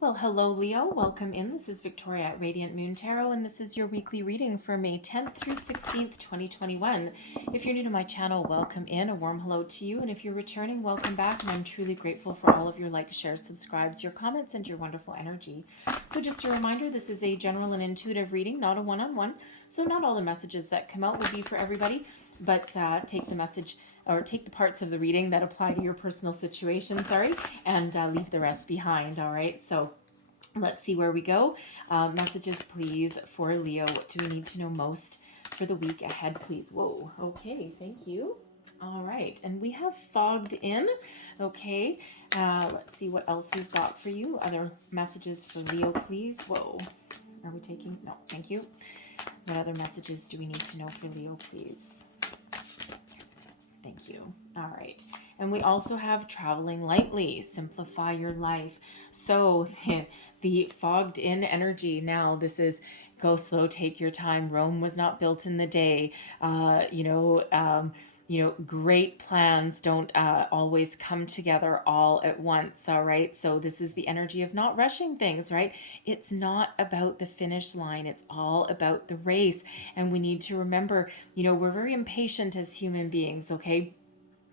Well, hello, Leo. Welcome in. This is Victoria at Radiant Moon Tarot, and this is your weekly reading for May 10th through 16th, 2021. If you're new to my channel, welcome in. A warm hello to you. And if you're returning, welcome back. And I'm truly grateful for all of your likes, shares, subscribes, your comments, and your wonderful energy. So just a reminder, this is a general and intuitive reading, not a one-on-one. So not all the messages that come out will be for everybody, but take the message or take the parts of the reading that apply to your personal situation, and leave the rest behind, all right? So let's see where we go. Messages, please, for Leo. What do we need to know most for the week ahead, please? Whoa, okay, thank you. All right, and we have fogged in, okay? Let's see what else we've got for you. Other messages for Leo, please. Whoa, are we taking? No, thank you. What other messages do we need to know for Leo, please? Thank you. All right. And we also have traveling lightly, simplify your life. So the fogged in energy. Now this is go slow, take your time. Rome was not built in the day. Great plans don't always come together all at once, all right? So this is the energy of not rushing things, right? It's not about the finish line. It's all about the race. And we need to remember, we're very impatient as human beings, okay?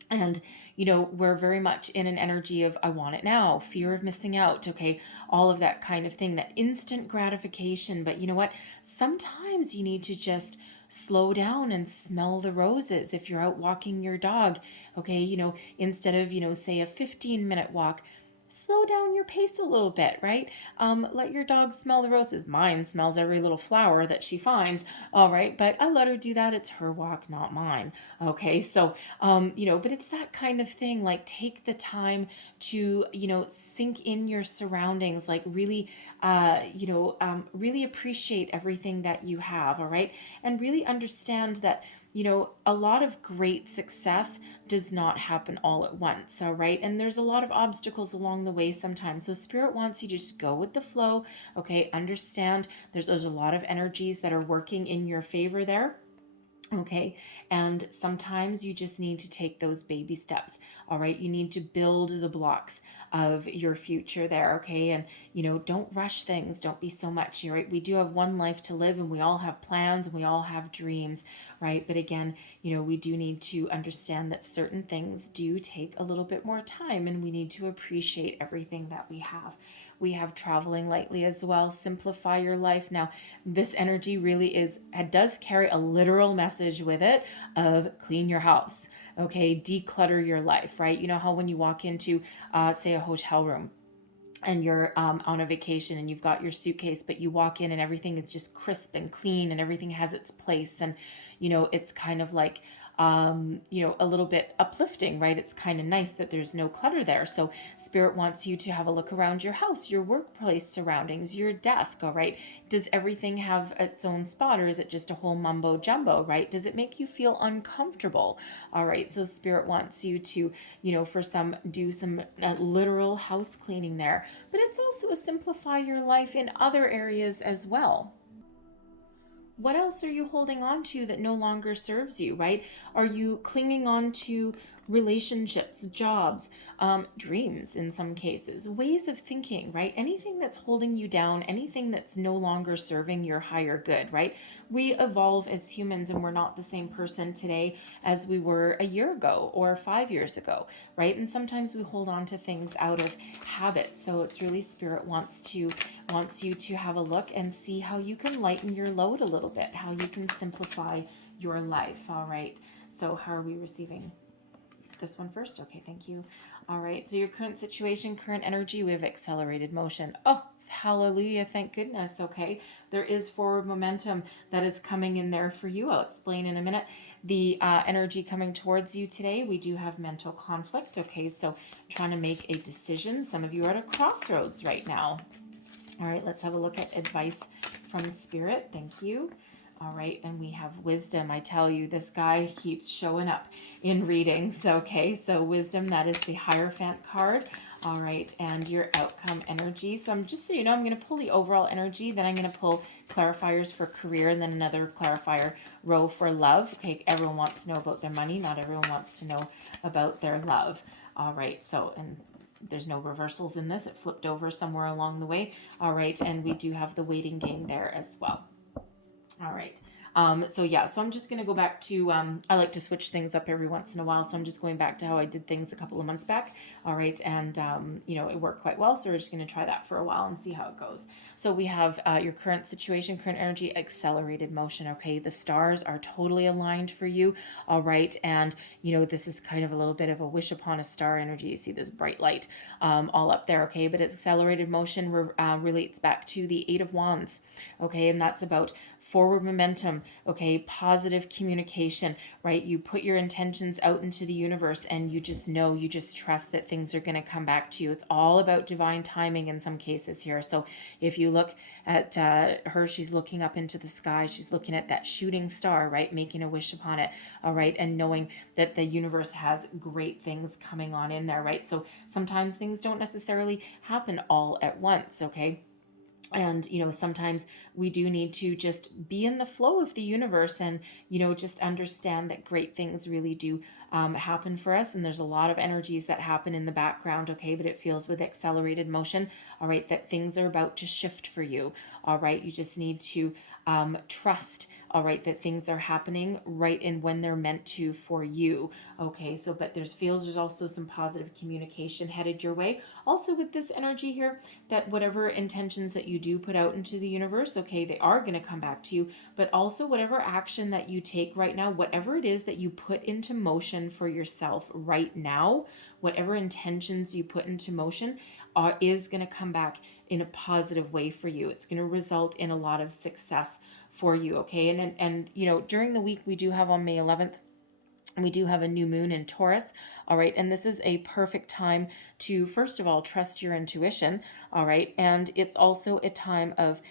And, we're very much in an energy of, I want it now, fear of missing out, okay? All of that kind of thing, that instant gratification. But you know what? Sometimes you need to just slow down and smell the roses. If you're out walking your dog, okay, instead of, say a 15-minute walk, slow down your pace a little bit, right? Let your dog smell the roses. Mine smells every little flower that she finds, all right? But I let her do that. It's her walk, not mine, okay? So, but it's that kind of thing, like take the time to, sink in your surroundings, like really, really appreciate everything that you have, all right? And really understand that, a lot of great success does not happen all at once, all right? And there's a lot of obstacles along the way sometimes. So Spirit wants you to just go with the flow, okay? Understand there's a lot of energies that are working in your favor there. Okay. And sometimes you just need to take those baby steps. All right. You need to build the blocks of your future there. Okay. And, don't rush things. Don't be so much. You're right. We do have one life to live and we all have plans and we all have dreams. Right. But again, we do need to understand that certain things do take a little bit more time and we need to appreciate everything that we have. We have traveling lightly as well. Simplify your life. Now, this energy really does carry a literal message with it of clean your house. Okay, declutter your life, right? You know how when you walk into, say, a hotel room, and you're on a vacation and you've got your suitcase, but you walk in and everything is just crisp and clean and everything has its place. And, it's kind of like, a little bit uplifting, right? It's kind of nice that there's no clutter there. So Spirit wants you to have a look around your house, your workplace surroundings, your desk, all right? Does everything have its own spot or is it just a whole mumbo jumbo, right? Does it make you feel uncomfortable? All right. So Spirit wants you to, for some, do some literal house cleaning there, but it's also a simplify your life in other areas as well. What else are you holding on to that no longer serves you, right? Are you clinging on to relationships, jobs, dreams in some cases, ways of thinking, right? Anything that's holding you down, anything that's no longer serving your higher good, right? We evolve as humans and we're not the same person today as we were a year ago or 5 years ago, right? And sometimes we hold on to things out of habit. So it's really Spirit wants you to have a look and see how you can lighten your load a little bit, how you can simplify your life. All right. So how are we receiving this one first? Okay, thank you. All right. So your current situation, current energy, we have accelerated motion. Oh, hallelujah. Thank goodness. Okay. There is forward momentum that is coming in there for you. I'll explain in a minute. The energy coming towards you today, we do have mental conflict. Okay. So trying to make a decision. Some of you are at a crossroads right now. All right. Let's have a look at advice from Spirit. Thank you. All right, and we have wisdom. I tell you, this guy keeps showing up in readings. Okay, so wisdom, that is the Hierophant card. All right, and your outcome energy. So I'm just so you know, I'm going to pull the overall energy, then I'm going to pull clarifiers for career, and then another clarifier row for love. Okay, everyone wants to know about their money. Not everyone wants to know about their love. All right, so, and there's no reversals in this. It flipped over somewhere along the way. All right. And we do have the waiting game there as well. All right. So yeah, so I'm just going to go back to, I like to switch things up every once in a while. So I'm just going back to how I did things a couple of months back. All right. And, it worked quite well. So we're just going to try that for a while and see how it goes. So we have your current situation, current energy, accelerated motion. Okay. The stars are totally aligned for you. All right. And, this is kind of a little bit of a wish upon a star energy. You see this bright light all up there. Okay. But accelerated motion relates back to the Eight of Wands. Okay. And that's about forward momentum, okay, positive communication, right? You put your intentions out into the universe and you just trust that things are going to come back to you. It's all about divine timing in some cases here. So if you look at her, she's looking up into the sky. She's looking at that shooting star, right? Making a wish upon it, all right? And knowing that the universe has great things coming on in there, right? So sometimes things don't necessarily happen all at once, okay? And sometimes we do need to just be in the flow of the universe and just understand that great things really do happen for us. And there's a lot of energies that happen in the background, okay? But it feels with accelerated motion, all right, that things are about to shift for you, all right? You just need to trust, all right, that things are happening right in when they're meant to for you, okay? So but there's also some positive communication headed your way also with this energy here, that whatever intentions that you do put out into the universe, okay, they are going to come back to you. But also whatever action that you take right now, whatever it is that you put into motion for yourself right now, whatever intentions you put into motion is going to come back in a positive way for you. It's going to result in a lot of success for you, okay? And during the week we do have on May 11th, we do have a new moon in Taurus, all right? And this is a perfect time to, first of all, trust your intuition, all right? And it's also a time of,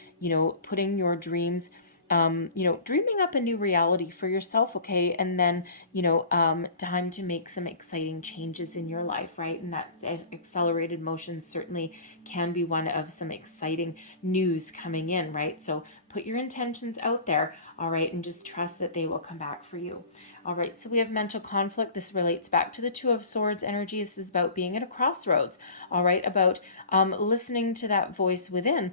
putting your dreams, dreaming up a new reality for yourself, okay? And then, time to make some exciting changes in your life, right? And that accelerated motion certainly can be one of some exciting news coming in, right? So put your intentions out there, all right? And just trust that they will come back for you. All right, so we have mental conflict. This relates back to the Two of Swords energy. This is about being at a crossroads, all right, about listening to that voice within.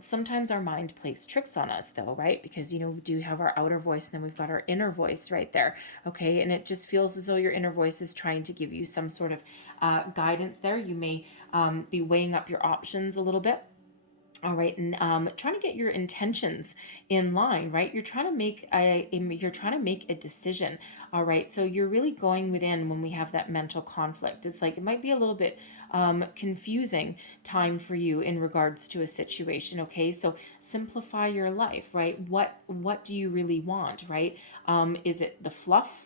Sometimes our mind plays tricks on us, though, right? Because, we do have our outer voice, and then we've got our inner voice right there, okay? And it just feels as though your inner voice is trying to give you some sort of guidance there. You may be weighing up your options a little bit. All right, and trying to get your intentions in line, right? You're trying to make a decision. All right, so you're really going within when we have that mental conflict. It's like it might be a little bit confusing time for you in regards to a situation. Okay, so simplify your life, right? What do you really want, right? Is it the fluff?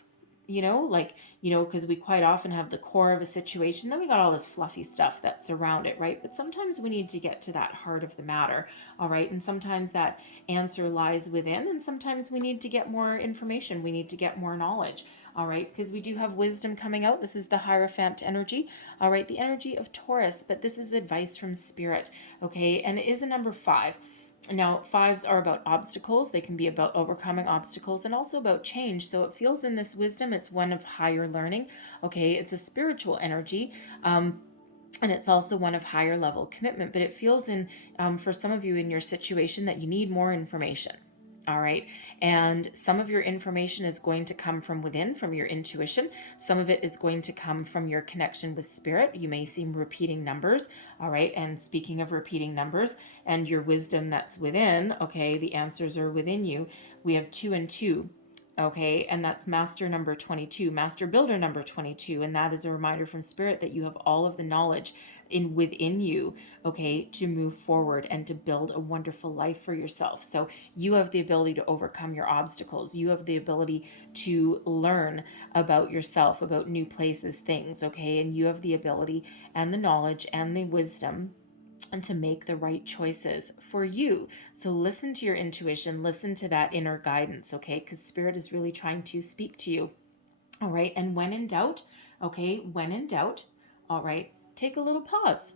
Because we quite often have the core of a situation, then we got all this fluffy stuff that's around it, right? But sometimes we need to get to that heart of the matter, all right? And sometimes that answer lies within, and sometimes we need to get more information. We need to get more knowledge, all right? Because we do have wisdom coming out. This is the Hierophant energy, all right? The energy of Taurus, but this is advice from Spirit, okay? And it is a number 5. Now, 5s are about obstacles. They can be about overcoming obstacles and also about change. So it feels in this wisdom, it's one of higher learning. Okay, it's a spiritual energy. And it's also one of higher level commitment. But it feels for some of you in your situation that you need more information. All right. And some of your information is going to come from within, from your intuition. Some of it is going to come from your connection with Spirit. You may see repeating numbers. All right. And speaking of repeating numbers and your wisdom that's within, okay, the answers are within you. We have 2 and 2. Okay, and that's master number 22, master builder number 22, and that is a reminder from Spirit that you have all of the knowledge within you, okay, to move forward and to build a wonderful life for yourself. So you have the ability to overcome your obstacles. You have the ability to learn about yourself, about new places, things, okay, and you have the ability and the knowledge and the wisdom and to make the right choices for you. So listen to your intuition, listen to that inner guidance, okay? Because Spirit is really trying to speak to you, all right? And when in doubt, okay, all right, take a little pause,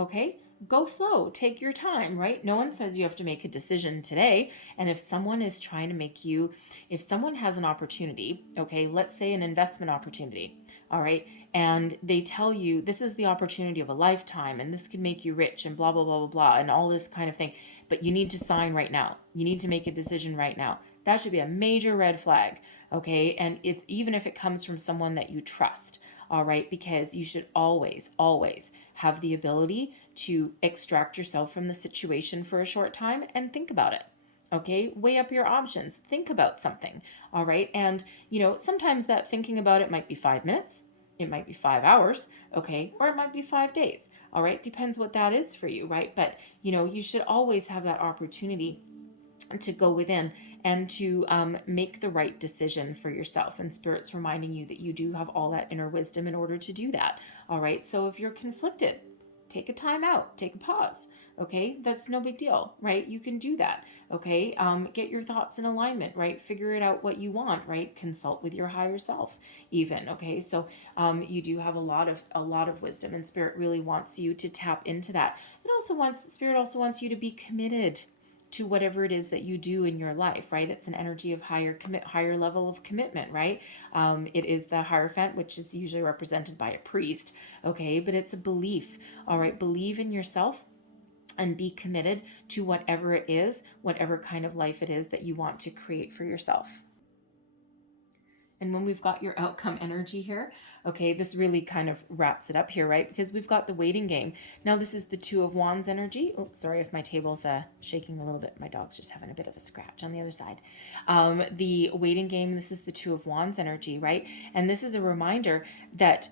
okay? go slow, take your time, right? No one says you have to make a decision today. And if someone is trying to make you, if someone has an opportunity, okay, let's say an investment opportunity, all right, and they tell you this is the opportunity of a lifetime and this could make you rich and blah, blah, blah, blah, blah, and all this kind of thing, but you need to sign right now. You need to make a decision right now. That should be a major red flag, okay? And it's even if it comes from someone that you trust, all right, because you should always, always have the ability to extract yourself from the situation for a short time and think about it. Okay, weigh up your options, think about something. All right, and sometimes that thinking about it might be 5 minutes, it might be 5 hours, okay, or it might be 5 days. All right, depends what that is for you, right? But you should always have that opportunity to go within and to make the right decision for yourself. And Spirit's reminding you that you do have all that inner wisdom in order to do that. All right. So if you're conflicted, take a time out, take a pause. Okay. That's no big deal, right? You can do that. Okay. Get your thoughts in alignment, right? Figure it out what you want, right? Consult with your higher self even. Okay. So you do have a lot of wisdom, and Spirit really wants you to tap into that. Spirit also wants you to be committed to whatever it is that you do in your life, right? It's an energy of higher level of commitment, right? It is the Hierophant, which is usually represented by a priest, okay? But it's a belief, all right? Believe in yourself and be committed to whatever it is, whatever kind of life it is that you want to create for yourself. And when we've got your outcome energy here, okay, this really kind of wraps it up here, right? Because we've got the waiting game. Now this is the Two of Wands energy. Oh, sorry if my table's shaking a little bit. My dog's just having a bit of a scratch on the other side. The waiting game, this is the Two of Wands energy, right? And this is a reminder that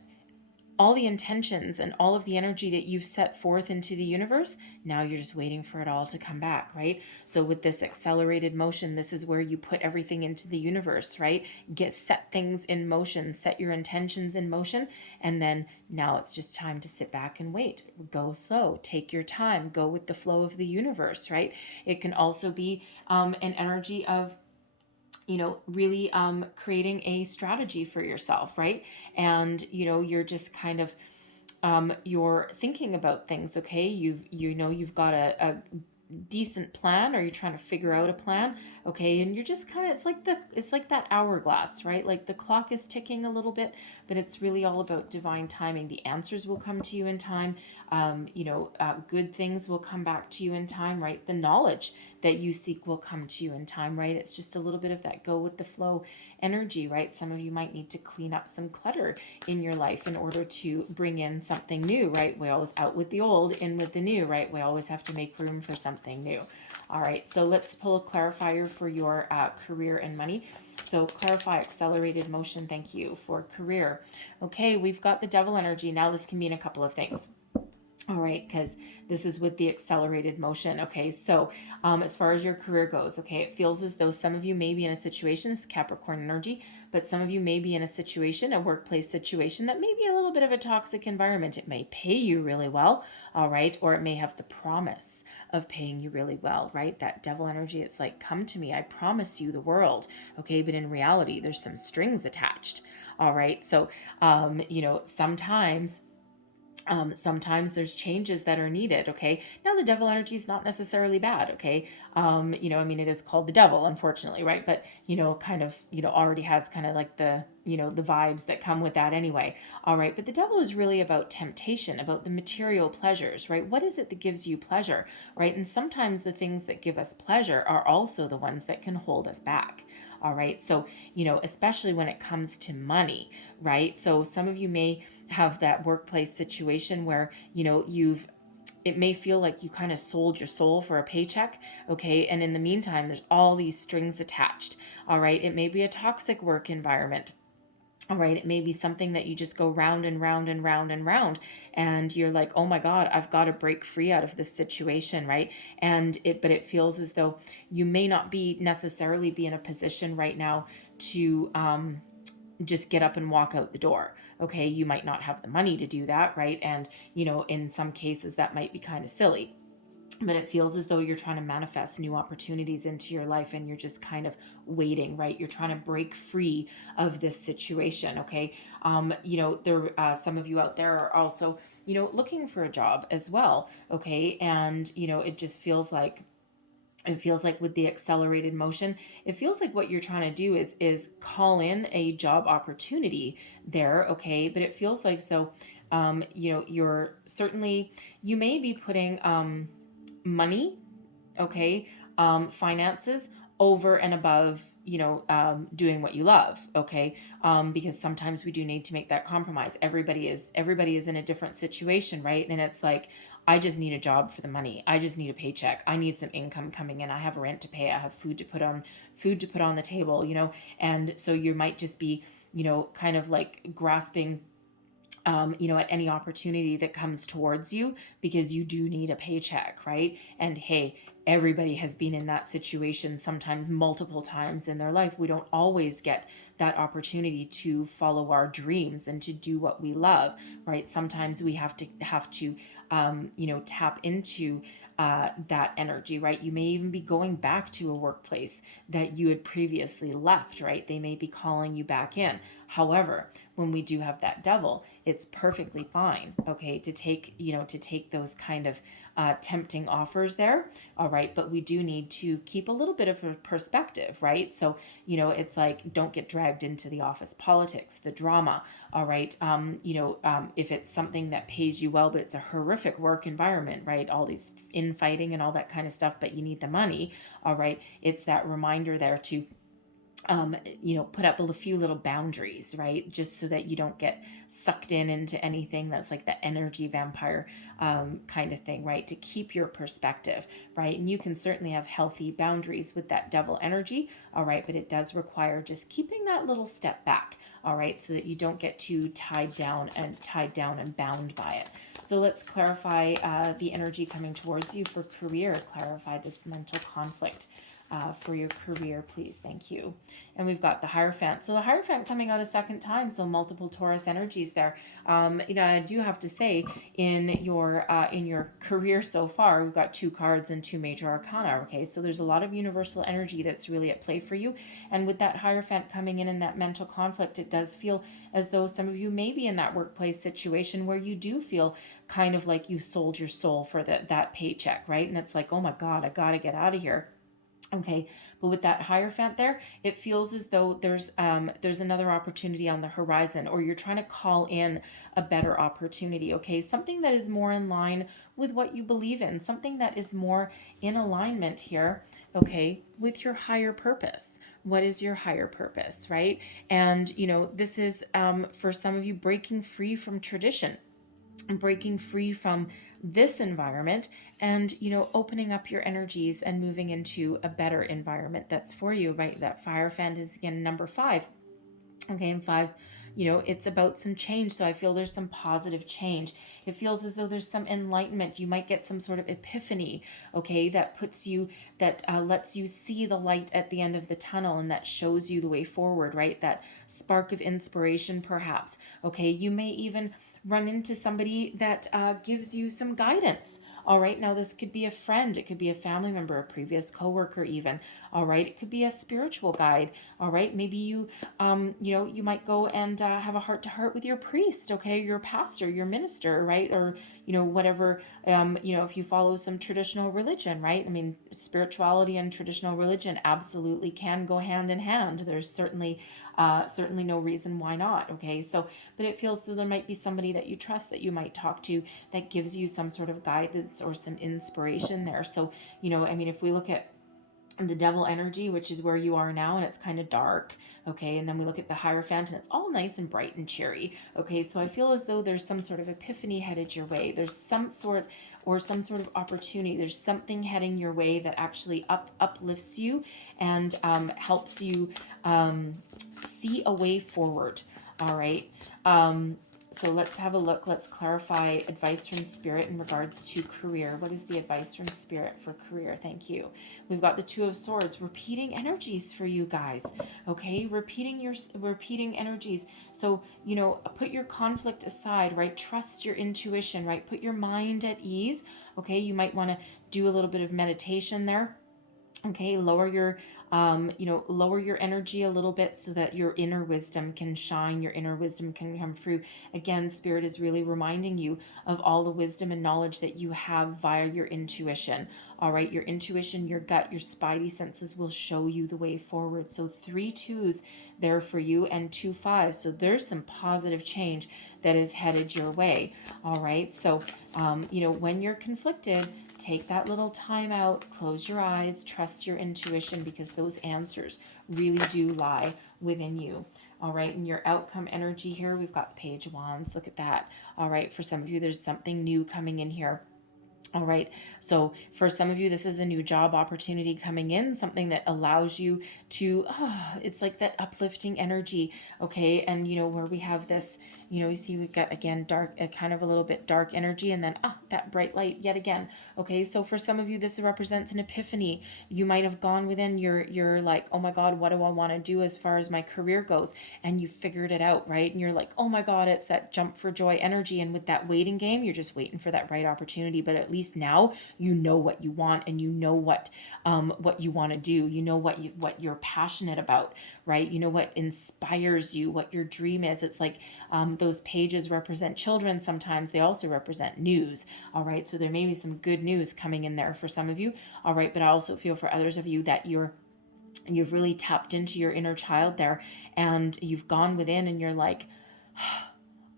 all the intentions and all of the energy that you've set forth into the universe, now you're just waiting for it all to come back, right? So with this accelerated motion, this is where you put everything into the universe, right? Set things in motion, set your intentions in motion, and then now it's just time to sit back and wait. Go slow, take your time, go with the flow of the universe, right? It can also be an energy of really creating a strategy for yourself, right? And you're just kind of you're thinking about things, okay? You've got a decent plan, or you're trying to figure out a plan, okay? And you're just kind of, it's like that hourglass, right? Like the clock is ticking a little bit, but it's really all about divine timing. The answers will come to you in time. Good things will come back to you in time, right? The knowledge that you seek will come to you in time, right? It's just a little bit of that go with the flow energy, right? Some of you might need to clean up some clutter in your life in order to bring in something new, right? We always out with the old, in with the new, right? We always have to make room for something new. All right, so let's pull a clarifier for your career and money. So clarify accelerated motion, thank you, for career. Okay, we've got the Devil energy. Now this can mean a couple of things. All right, because this is with the accelerated motion. Okay, so as far as your career goes, okay, it feels as though some of you may be in a situation, this is Capricorn energy, but some of you may be in a situation, a workplace situation that may be a little bit of a toxic environment. It may pay you really well, all right, or it may have the promise of paying you really well, right? That Devil energy, it's like, come to me, I promise you the world, okay, but in reality, there's some strings attached, all right? So, sometimes there's changes that are needed, okay? Now the Devil energy is not necessarily bad, okay? It is called the devil, unfortunately, right? But, already has kind of like the vibes that come with that anyway, all right? But the devil is really about temptation, about the material pleasures, right? What is it that gives you pleasure, right? And sometimes the things that give us pleasure are also the ones that can hold us back. All right. So, especially when it comes to money, right? So some of you may have that workplace situation where, it may feel like you kind of sold your soul for a paycheck. Okay. And in the meantime, there's all these strings attached. All right. It may be a toxic work environment. All right, it may be something that you just go round and round and round and round, and you're like, oh my God, I've got to break free out of this situation, right? But it feels as though you may not be necessarily be in a position right now to just get up and walk out the door. Okay, you might not have the money to do that, right? And in some cases that might be kind of silly. but it feels as though you're trying to manifest new opportunities into your life, and you're just kind of waiting, right? You're trying to break free of this situation. Okay. There, some of you out there are also, looking for a job as well. Okay. And, it just feels like with the accelerated motion, it feels like what you're trying to do is call in a job opportunity there. Okay. But it feels like, so, you're certainly, you may be putting, money, okay, finances over and above, doing what you love, okay, because sometimes we do need to make that compromise. Everybody is in a different situation, right? And it's like, I just need a job for the money. I just need a paycheck. I need some income coming in. I have rent to pay. I have food to put on the table, and so you might just be, kind of like grasping, at any opportunity that comes towards you, because you do need a paycheck, right? And hey, everybody has been in that situation, sometimes multiple times in their life. We don't always get that opportunity to follow our dreams and to do what we love, right? Sometimes we have to tap into that energy, right? You may even be going back to a workplace that you had previously left, right? They may be calling you back in. However, when we do have that devil, it's perfectly fine, okay, to take those kind of tempting offers there, all right? But we do need to keep a little bit of a perspective, right? So, it's like, don't get dragged into the office politics, the drama, all right? If it's something that pays you well, but it's a horrific work environment, right? All these infighting and all that kind of stuff, but you need the money, all right? It's that reminder there to put up a few little boundaries, right? Just so that you don't get sucked into anything that's like the energy vampire kind of thing, right? To keep your perspective, right? And you can certainly have healthy boundaries with that devil energy, all right? But it does require just keeping that little step back, all right? So that you don't get too tied down and bound by it. So let's clarify the energy coming towards you for career. Clarify this mental conflict for your career, please. Thank you. And we've got the Hierophant. So the Hierophant coming out a second time, so multiple Taurus energies there. I do have to say, in your career so far, we've got 2 cards and 2 major arcana. Okay, so there's a lot of universal energy that's really at play for you. And with that Hierophant coming in that mental conflict, it does feel as though some of you may be in that workplace situation where you do feel kind of like you sold your soul for that paycheck, right? And it's like, oh my God, I got to get out of here. Okay, but with that Hierophant there, it feels as though there's another opportunity on the horizon, or you're trying to call in a better opportunity. Okay, something that is more in line with what you believe in, something that is more in alignment here. Okay, with your higher purpose. What is your higher purpose, right? And this is for some of you, breaking free from tradition, breaking free from this environment, and opening up your energies and moving into a better environment that's for you, right? That Hierophant is again number 5. Okay, and 5's, it's about some change. So I feel there's some positive change. It feels as though there's some enlightenment. You might get some sort of epiphany, okay, that lets you see the light at the end of the tunnel, and that shows you the way forward, right? That spark of inspiration, perhaps. Okay, you may even run into somebody that gives you some guidance. All right, now this could be a friend, it could be a family member, a previous coworker even. All right, it could be a spiritual guide. All right, maybe you might go and have a heart to heart with your priest, okay, your pastor, your minister, right? Or whatever, if you follow some traditional religion, right? I mean, spirituality and traditional religion absolutely can go hand in hand. There's certainly no reason why not. Okay, so, but it feels so there might be somebody that you trust that you might talk to that gives you some sort of guidance or some inspiration there. So, if we look at the devil energy, which is where you are now, and it's kind of dark, okay, and then we look at the Hierophant and it's all nice and bright and cheery, okay, so I feel as though there's some sort of epiphany headed your way. There's some sort of opportunity. There's something heading your way that actually uplifts you and helps you see a way forward. All right, So let's have a look. Let's clarify advice from Spirit in regards to career. What is the advice from Spirit for career? Thank you. We've got the Two of Swords, repeating energies for you guys. Okay, repeating energies. So, put your conflict aside, right? Trust your intuition, right? Put your mind at ease. Okay, you might want to do a little bit of meditation there. Okay, lower your energy a little bit so that your inner wisdom can shine, your inner wisdom can come through. Again, Spirit is really reminding you of all the wisdom and knowledge that you have via your intuition. All right, your intuition, your gut, your spidey senses will show you the way forward. So 3 2s there for you and 2 5s. So there's some positive change that is headed your way. All right, so when you're conflicted, take that little time out, close your eyes, trust your intuition, because those answers really do lie within you. All right, and your outcome energy here, we've got the Page of Wands. Look at that. All right, for some of you, there's something new coming in here. All right, so for some of you, this is a new job opportunity coming in, something that allows you to, it's like that uplifting energy, okay? And, where we have this, you see we've got, again, dark, kind of a little bit dark energy, and then, that bright light yet again, okay? So for some of you, this represents an epiphany. You might have gone within you're like, oh my God, what do I want to do as far as my career goes? And you figured it out, right? And you're like, oh my God, it's that jump for joy energy. And with that waiting game, you're just waiting for that right opportunity. But at least now you know what you want, and you know what you want to do. You know what you're passionate about, right? You know what inspires you, what your dream is. It's like those pages represent children. Sometimes they also represent news. All right, so there may be some good news coming in there for some of you. All right, but I also feel for others of you that you've really tapped into your inner child there, and you've gone within and you're like,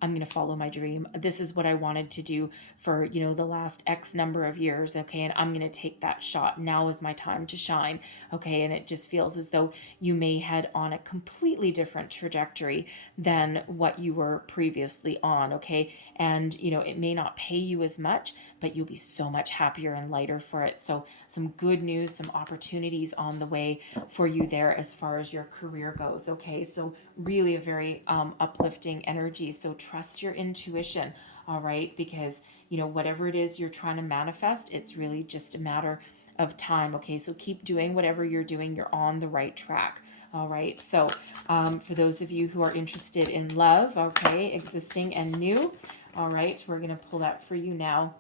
I'm going to follow my dream. This is what I wanted to do for, the last X number of years. Okay. And I'm going to take that shot. Now is my time to shine. Okay. And it just feels as though you may head on a completely different trajectory than what you were previously on. Okay. And, it may not pay you as much, but you'll be so much happier and lighter for it. So some good news, some opportunities on the way for you there as far as your career goes. Okay. So really a very uplifting energy. So trust your intuition. All right. Because, whatever it is you're trying to manifest, it's really just a matter of time. Okay. So keep doing whatever you're doing. You're on the right track. All right. So for those of you who are interested in love, okay, existing and new. All right. We're going to pull that for you now.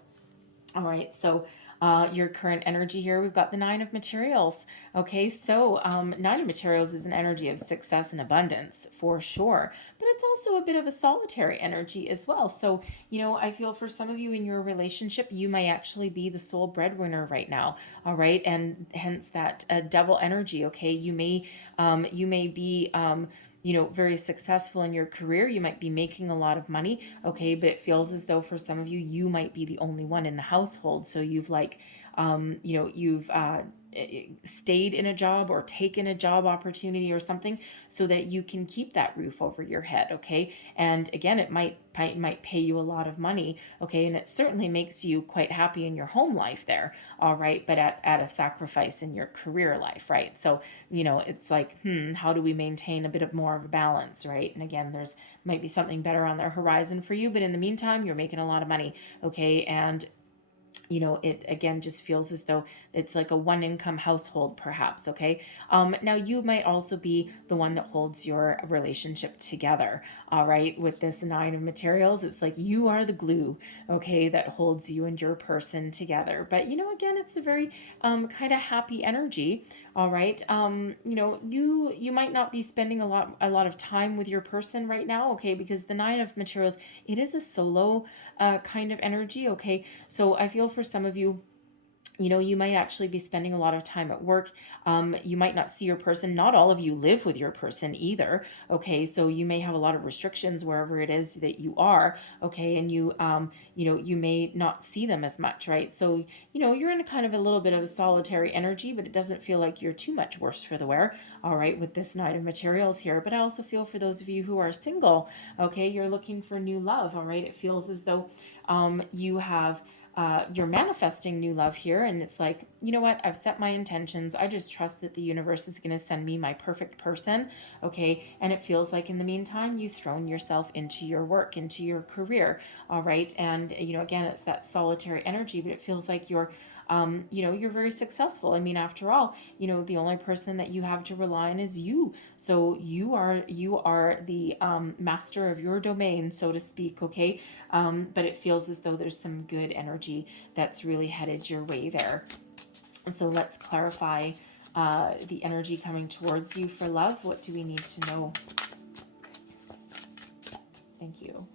All right, so your current energy here, we've got the Nine of Materials. Okay, so Nine of Materials is an energy of success and abundance for sure, but it's also a bit of a solitary energy as well. So, I feel for some of you in your relationship, you might actually be the sole breadwinner right now. All right, and hence that double energy. Okay, you may be very successful in your career. You might be making a lot of money, okay, but it feels as though for some of you, you might be the only one in the household. So you've you've stayed in a job or taken a job opportunity or something so that you can keep that roof over your head, okay? And again, it might pay you a lot of money, okay? And it certainly makes you quite happy in your home life there, all right? But at a sacrifice in your career life, right? So, it's like, how do we maintain a bit of more of a balance, right? And again, there's might be something better on the horizon for you, but in the meantime, you're making a lot of money, okay? And it again just feels as though it's like a one income household, perhaps. Okay. Now you might also be the one that holds your relationship together. All right. With this Nine of Materials, it's like you are the glue, okay, that holds you and your person together. But, again, it's a very kind of happy energy. All right. You might not be spending a lot of time with your person right now. Okay. Because the Nine of Materials, it is a solo kind of energy. Okay. So I feel for some of you, you might actually be spending a lot of time at work. You might not see your person. Not all of you live with your person either. Okay, so you may have a lot of restrictions wherever it is that you are. Okay, and you may not see them as much, right? So you're in a kind of a little bit of a solitary energy, but it doesn't feel like you're too much worse for the wear. All right, with this Nine of Materials here. But I also feel for those of you who are single. Okay, you're looking for new love. All right, it feels as though you have you're manifesting new love here, and it's like, you know what, I've set my intentions, I just trust that the universe is going to send me my perfect person, okay? And it feels like in the meantime you've thrown yourself into your work, into your career, all right? And again, it's that solitary energy, but it feels like you're very successful. I mean, after all, the only person that you have to rely on is you. So you are the master of your domain, so to speak, okay? But it feels as though there's some good energy that's really headed your way there. So let's clarify the energy coming towards you for love. What do we need to know? Thank you.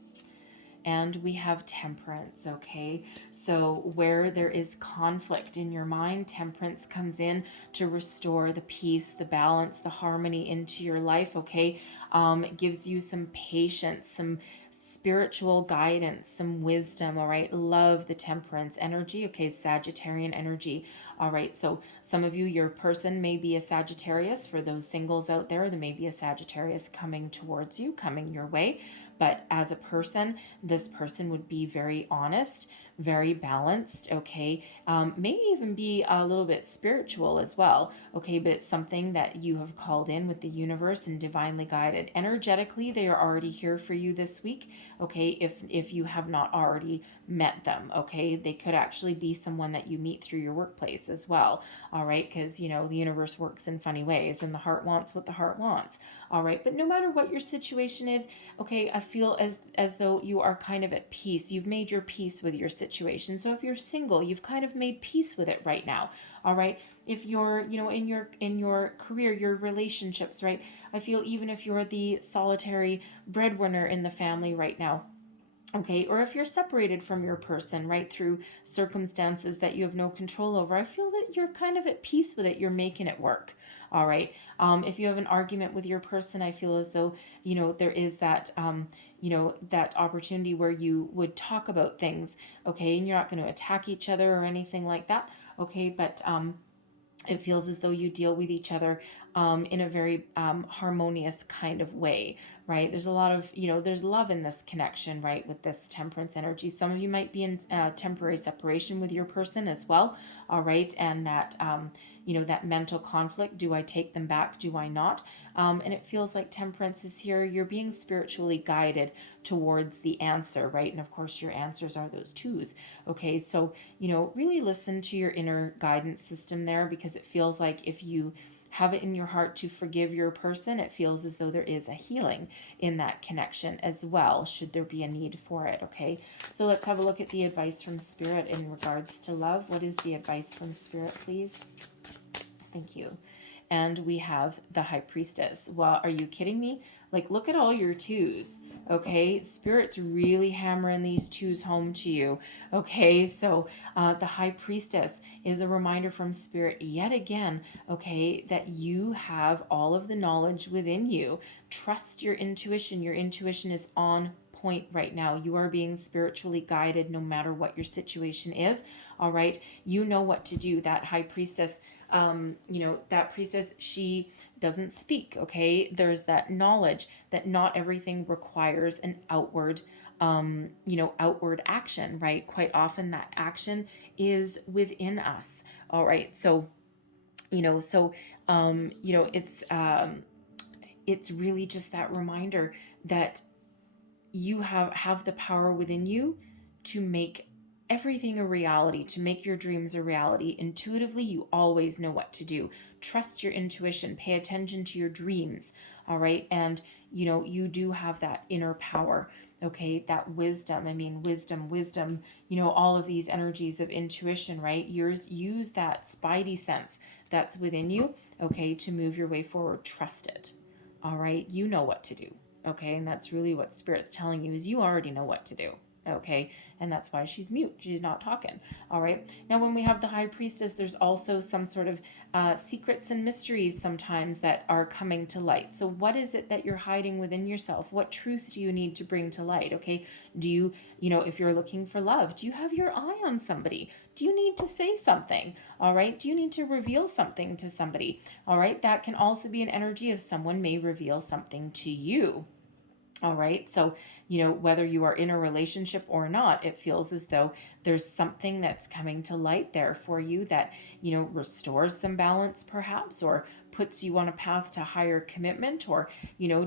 And we have temperance, okay? So where there is conflict in your mind, temperance comes in to restore the peace, the balance, the harmony into your life, okay? It gives you some patience, some spiritual guidance, some wisdom, all right? Love the temperance energy, okay? Sagittarian energy, all right? So some of you, your person may be a Sagittarius. For those singles out there may be a Sagittarius coming towards you, coming your way. But as a person, this person would be very honest, very balanced, okay? May even be a little bit spiritual as well, okay? But it's something that you have called in with the universe and divinely guided. Energetically, they are already here for you this week, okay? If you have not already met them, okay? They could actually be someone that you meet through your workplace as well, all right? Because, the universe works in funny ways, and the heart wants what the heart wants, all right? But no matter what your situation is, okay, I feel as though you are kind of at peace. You've made your peace with your situation. So if you're single, you've kind of made peace with it right now. All right. If you're, in your career, your relationships, right? I feel even if you're the solitary breadwinner in the family right now, okay, or if you're separated from your person, right, through circumstances that you have no control over, I feel that you're kind of at peace with it. You're making it work. All right. If you have an argument with your person, I feel as though, there is that, that opportunity where you would talk about things, okay, and you're not going to attack each other or anything like that, okay, but it feels as though you deal with each other in a very harmonious kind of way, right? There's a lot of, there's love in this connection, right, with this temperance energy. Some of you might be in temporary separation with your person as well, all right? And that, that mental conflict, do I take them back? Do I not? And it feels like temperance is here. You're being spiritually guided towards the answer, right? And of course, your answers are those twos, okay? So, really listen to your inner guidance system there, because it feels like if you have it in your heart to forgive your person, it feels as though there is a healing in that connection as well, should there be a need for it, okay? So let's have a look at the advice from Spirit in regards to love. What is the advice from Spirit, please? Thank you. And we have the High Priestess. Well, are you kidding me? Like, look at all your twos, okay? Spirit's really hammering these twos home to you, okay? So the High Priestess is a reminder from Spirit yet again, okay, that you have all of the knowledge within you. Trust your intuition. Your intuition is on point right now. You are being spiritually guided no matter what your situation is, all right? You know what to do. That High Priestess, that priestess, she doesn't speak, okay? There's that knowledge that not everything requires an outward outward action, right? Quite often that action is within us, all right? So, it's really just that reminder that you have the power within you to make everything a reality, to make your dreams a reality. Intuitively, you always know what to do. Trust your intuition, pay attention to your dreams, all right? And, you do have that inner power, okay? That wisdom, wisdom, all of these energies of intuition, right? Use that spidey sense that's within you, okay, to move your way forward. Trust it, all right? You know what to do, okay? And that's really what Spirit's telling you, is you already know what to do, okay? And that's why she's mute. She's not talking, all right? Now, when we have the High Priestess, there's also some sort of secrets and mysteries sometimes that are coming to light. So what is it that you're hiding within yourself? What truth do you need to bring to light, okay? Do you, if you're looking for love, do you have your eye on somebody? Do you need to say something, all right? Do you need to reveal something to somebody, all right? That can also be an energy of someone may reveal something to you, All right. So, whether you are in a relationship or not, it feels as though there's something that's coming to light there for you that, restores some balance perhaps, or puts you on a path to higher commitment, or,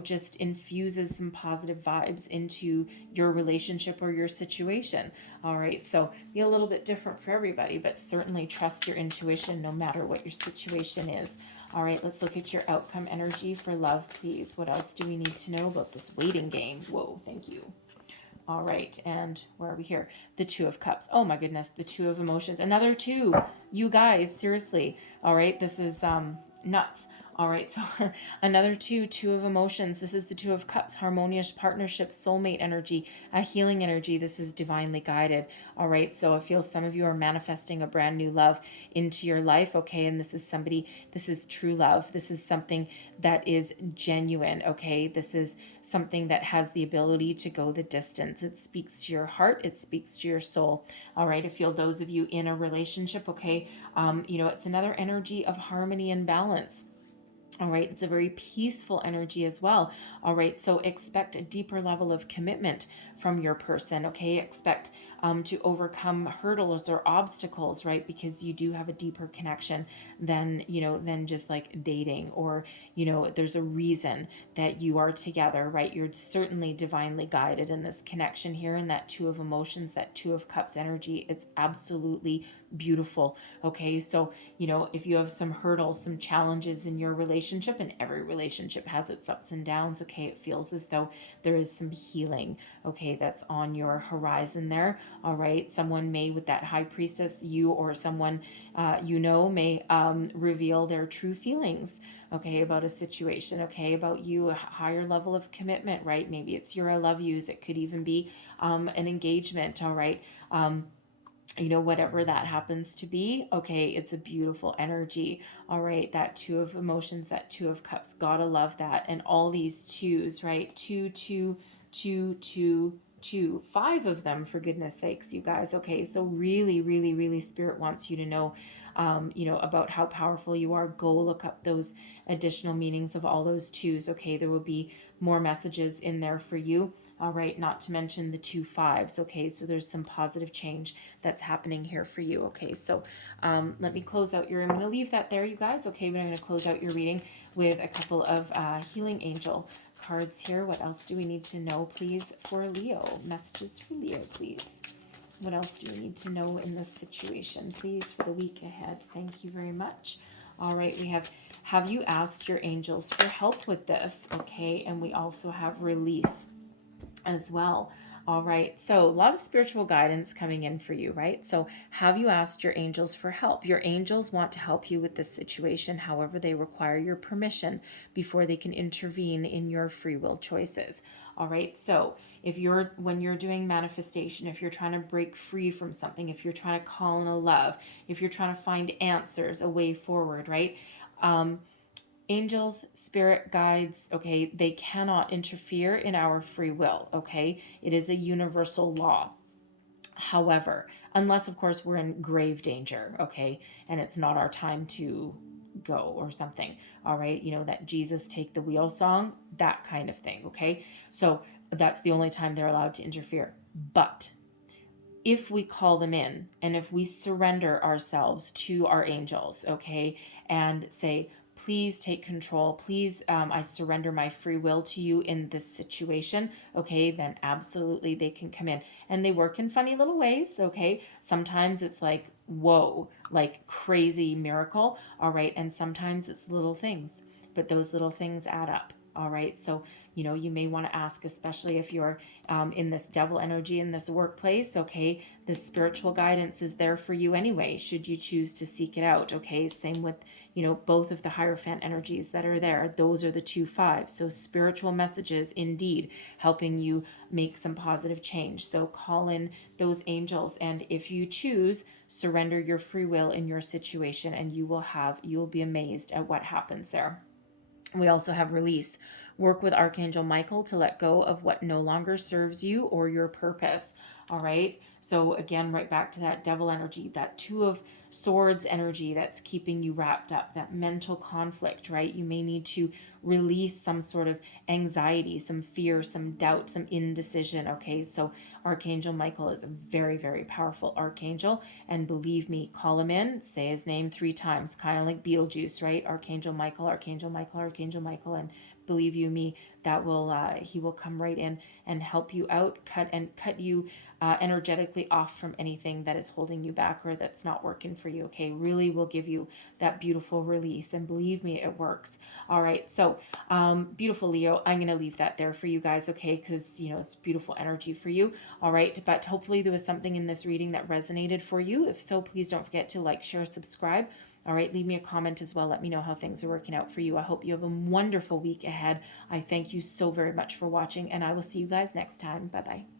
just infuses some positive vibes into your relationship or your situation. All right. So, be a little bit different for everybody, but certainly trust your intuition no matter what your situation is. All right, let's look at your outcome energy for love, please. What else do we need to know about this waiting game? Whoa, thank you. All right, and where are we here? The Two of Cups. Oh my goodness, the Two of Emotions. Another two. You guys, seriously. All right, this is nuts. All right, so another two of emotions. This is the Two of Cups, harmonious partnership, soulmate energy, a healing energy. This is divinely guided. All right, so I feel some of you are manifesting a brand new love into your life. Okay, and this is true love. This is something that is genuine. Okay, this is something that has the ability to go the distance. It speaks to your heart. It speaks to your soul. All right, I feel those of you in a relationship. Okay, it's another energy of harmony and balance. All right, it's a very peaceful energy as well. All right, so expect a deeper level of commitment from your person. Okay, expect to overcome hurdles or obstacles, right? Because you do have a deeper connection than just like dating, or there's a reason that you are together, right? You're certainly divinely guided in this connection here, and that Two of Emotions, that Two of Cups energy, it's absolutely beautiful. Okay, so if you have some hurdles, some challenges in your relationship, and every relationship has its ups and downs, okay, it feels as though there is some healing, okay, that's on your horizon there. All right, someone may, with that High Priestess, you or someone may reveal their true feelings, okay, about a situation, okay, about you, a higher level of commitment, right? Maybe it's your I love yous. It could even be an engagement, all right? Whatever that happens to be, okay, it's a beautiful energy. All right, that Two of Emotions, that Two of Cups, gotta love that. And all these twos, right? Two, five of them, for goodness sakes, you guys. Okay, so really, really, really, Spirit wants you to know about how powerful you are. Go look up those additional meanings of all those twos. Okay, there will be more messages in there for you. All right, not to mention the two fives. Okay, so there's some positive change that's happening here for you. Okay, so let me close out your, I'm going to leave that there, you guys. Okay, but I'm going to close out your reading with a couple of healing angel cards here. What else do we need to know, please, for Leo? Messages for Leo, please. What else do you need to know in this situation, please, for the week ahead? Thank you very much. All right, we have you asked your angels for help with this? Okay, and we also have release as well. All right, so a lot of spiritual guidance coming in for you, right? So have you asked your angels for help? Your angels want to help you with this situation. However, they require your permission before they can intervene in your free will choices. All right, so when you're doing manifestation, if you're trying to break free from something, if you're trying to call in a love, if you're trying to find answers, a way forward, right? Angels, spirit guides, okay, they cannot interfere in our free will, okay? It is a universal law. However, unless, of course, we're in grave danger, okay, and it's not our time to go or something, all right? That Jesus Take the Wheel song, that kind of thing, okay? So that's the only time they're allowed to interfere. But if we call them in and if we surrender ourselves to our angels, okay, and say, please take control, please, I surrender my free will to you in this situation, okay, then absolutely they can come in. And they work in funny little ways, okay? Sometimes it's like, whoa, like crazy miracle, all right? And sometimes it's little things, but those little things add up. All right, so you may want to ask, especially if you're in this devil energy in this workplace, okay, this spiritual guidance is there for you anyway, should you choose to seek it out, okay? Same with, both of the Hierophant energies that are there. Those are the two fives. So spiritual messages, indeed, helping you make some positive change. So call in those angels, and if you choose, surrender your free will in your situation, and you'll be amazed at what happens there. We also have release. Work with Archangel Michael to let go of what no longer serves you or your purpose. All right. So again, right back to that devil energy, that two of swords energy that's keeping you wrapped up, that mental conflict, right? You may need to release some sort of anxiety, some fear, some doubt, some indecision. Okay, so Archangel Michael is a very, very powerful archangel. And believe me, call him in, say his name 3 times, kind of like Beetlejuice, right? Archangel Michael, Archangel Michael, Archangel Michael. And believe you me, that will he will come right in and help you out, cut you energetically off from anything that is holding you back or that's not working for you. Okay, really will give you that beautiful release, and believe me, it works. All right, so beautiful Leo, I'm going to leave that there for you guys, okay, because it's beautiful energy for you. All right, but hopefully there was something in this reading that resonated for you. If so, please don't forget to like, share, subscribe. All right, leave me a comment as well. Let me know how things are working out for you. I hope you have a wonderful week ahead. I thank you so very much for watching, and I will see you guys next time. Bye-bye.